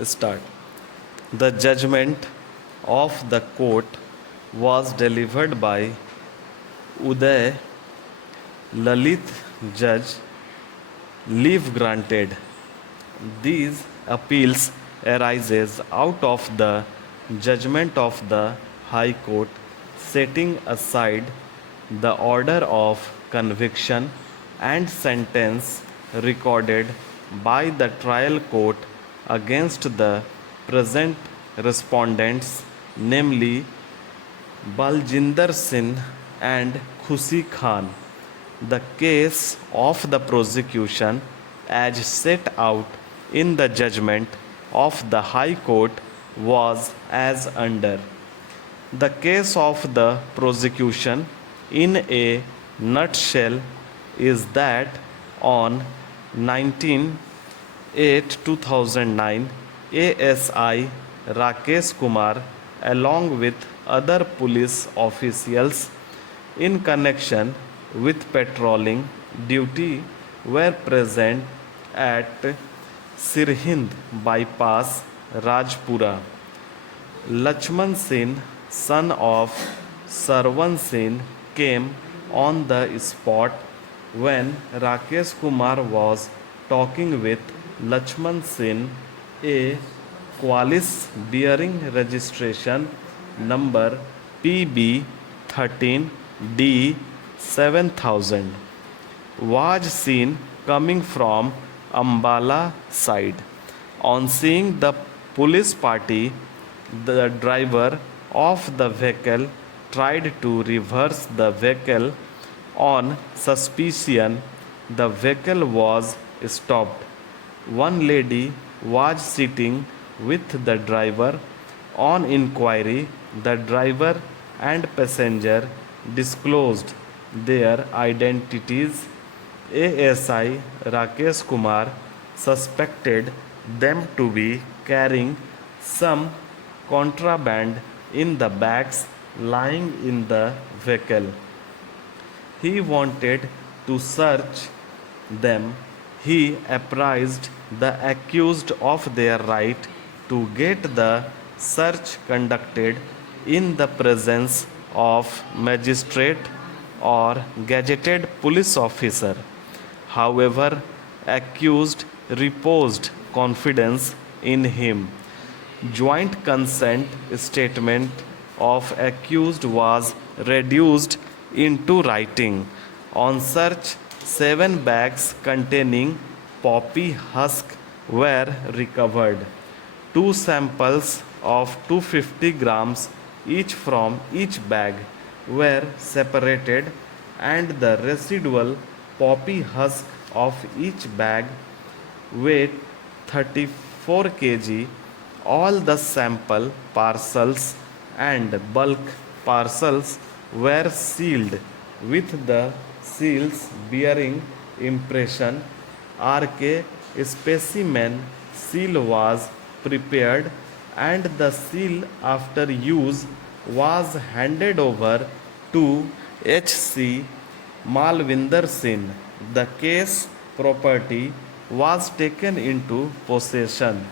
Start. The judgment of the court was delivered by Uday Lalit Judge. Leave granted. These appeals arises out of the judgment of the High Court setting aside the order of conviction and sentence recorded by the trial court against the present respondents, namely Baljinder Singh and Khushi Khan. The case of the prosecution, as set out in the judgment of the High Court, was as under. The case of the prosecution, in a nutshell, is that on 19/8/2009, ASI Rakesh Kumar, along with other police officials in connection with patrolling duty, were present at Sirhind bypass, Rajpura. Lachman Sen, son of Sarwan Sen, came on the spot when Rakesh Kumar was talking with Lachman Sen, a Qualis bearing registration number PB 13D 7000, was seen coming from Ambala side. On seeing the police party, the driver of the vehicle tried to reverse the vehicle. On suspicion, the vehicle was stopped. One lady was sitting with the driver. On inquiry, the driver and passenger disclosed their identities. ASI Rakesh Kumar suspected them to be carrying some contraband in the bags lying in the vehicle. He wanted to search them. He apprised the accused of their right to get the search conducted in the presence of magistrate or gazetted police officer. However, accused reposed confidence in him. Joint consent statement of accused was reduced into writing. On search, 7 bags containing poppy husk were recovered. 2 samples of 250 grams each from each bag were separated, and the residual poppy husk of each bag weighed 34 kg. All the sample parcels and bulk parcels were sealed with the seals bearing impression RK. Specimen seal was prepared, and the seal after use was handed over to HC Malvinder Singh. The case property was taken into possession.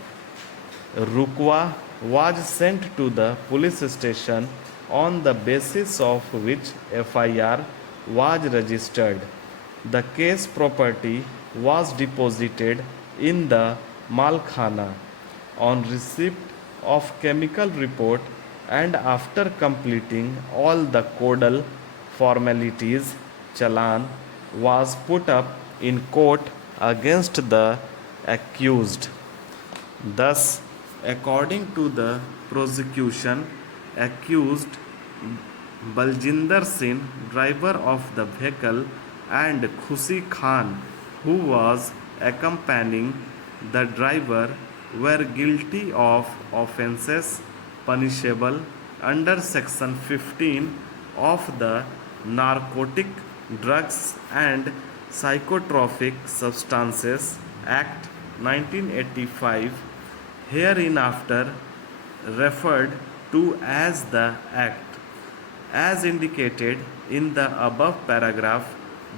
Rukwa was sent to the police station, on the basis of which FIR was registered. The case property was deposited in the Malkhana. On receipt of chemical report and after completing all the codal formalities, challan was put up in court against the accused. Thus, according to the prosecution, accused Baljinder Singh, driver of the vehicle, and Khushi Khan, who was accompanying the driver, were guilty of offences punishable under section 15 of the Narcotic Drugs and Psychotropic Substances Act 1985, hereinafter referred to as the Act. As indicated in the above paragraph,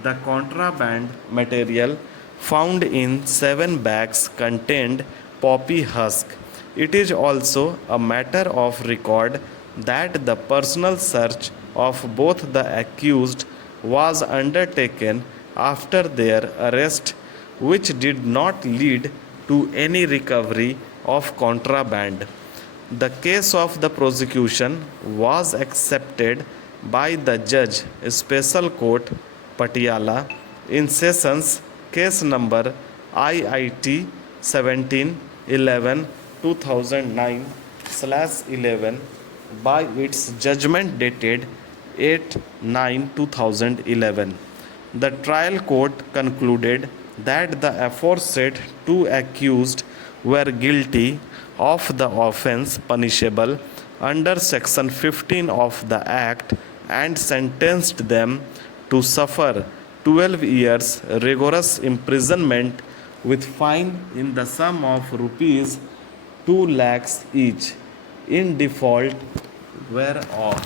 the contraband material found in 7 bags contained poppy husk. It is also a matter of record that the personal search of both the accused was undertaken after their arrest, which did not lead to any recovery of contraband. The case of the prosecution was accepted by the Judge Special Court Patiala in sessions case number IIT 1711 2009 11 by its judgment dated 8/9/2011. The trial court concluded that the aforesaid two accused were guilty of the offense punishable under section 15 of the act and sentenced them to suffer 12 years rigorous imprisonment with fine in the sum of rupees 2 lakhs each in default whereof